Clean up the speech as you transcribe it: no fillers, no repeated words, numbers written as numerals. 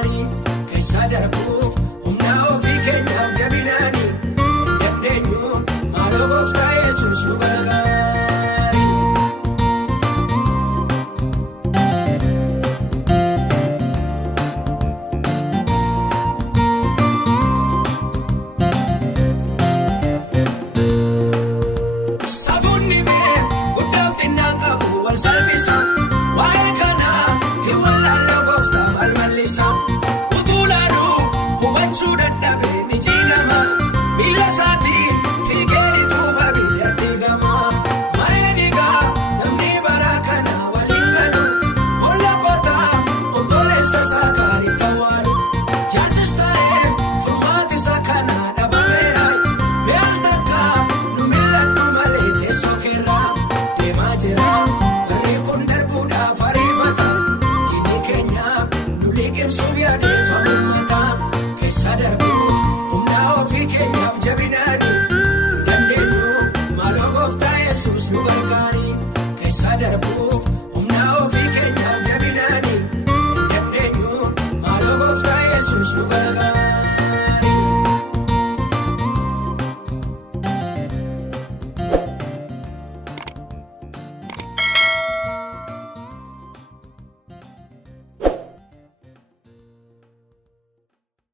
tawwaanii keessa darbuuf humna ofii keenyaaf jabinaanii dandeenyu maaloo gooftaa Yesuus nu gargaari. Safuunni bee guddaaf xinnaan qabu wal salphisa waa'ee kanaa hin wallaallee gooftaa maal mallisa utuu laaluu hubachuu dadhabee ni jiidhama miila isaatiin fiigee ni tuufa biyya diigama maree dhiigaa namni bara kana waliin galu boolla qotaa obboleessa isaa kan itti awwaalu jaarsis ta'ee furmaati isaa kana dhabameera mi'aal takka nu mil'adhu malee teessoo keerraa deemaa jira barri kun darbuudhaaf ariifata diinni keenya nu liqimsuuf yaadeetu hammata keessa darbuuf humna ofii keenyaaf jabinaanii dandeenyu maaloo gooftaa Yesuus nu gargaara.